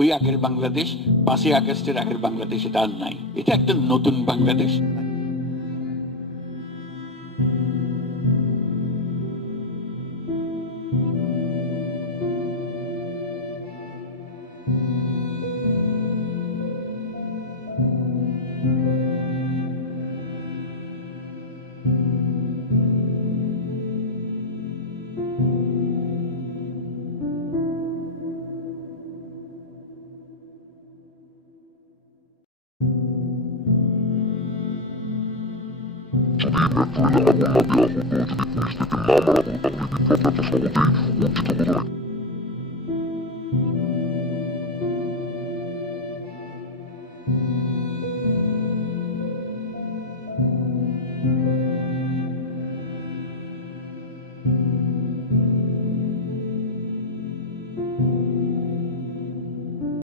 ওই আগের বাংলাদেশ, 5ই আগস্টের আগের বাংলাদেশ এটা আর নাই। এটা একটা নতুন বাংলাদেশ। যদি মেট্রো রেলে আগুন না দেওয়া হতো, যদি পুলিশ থেকে না মারা হতো, তাহলে বিপ্লবটা তো সহজেই উঠিত হতো না।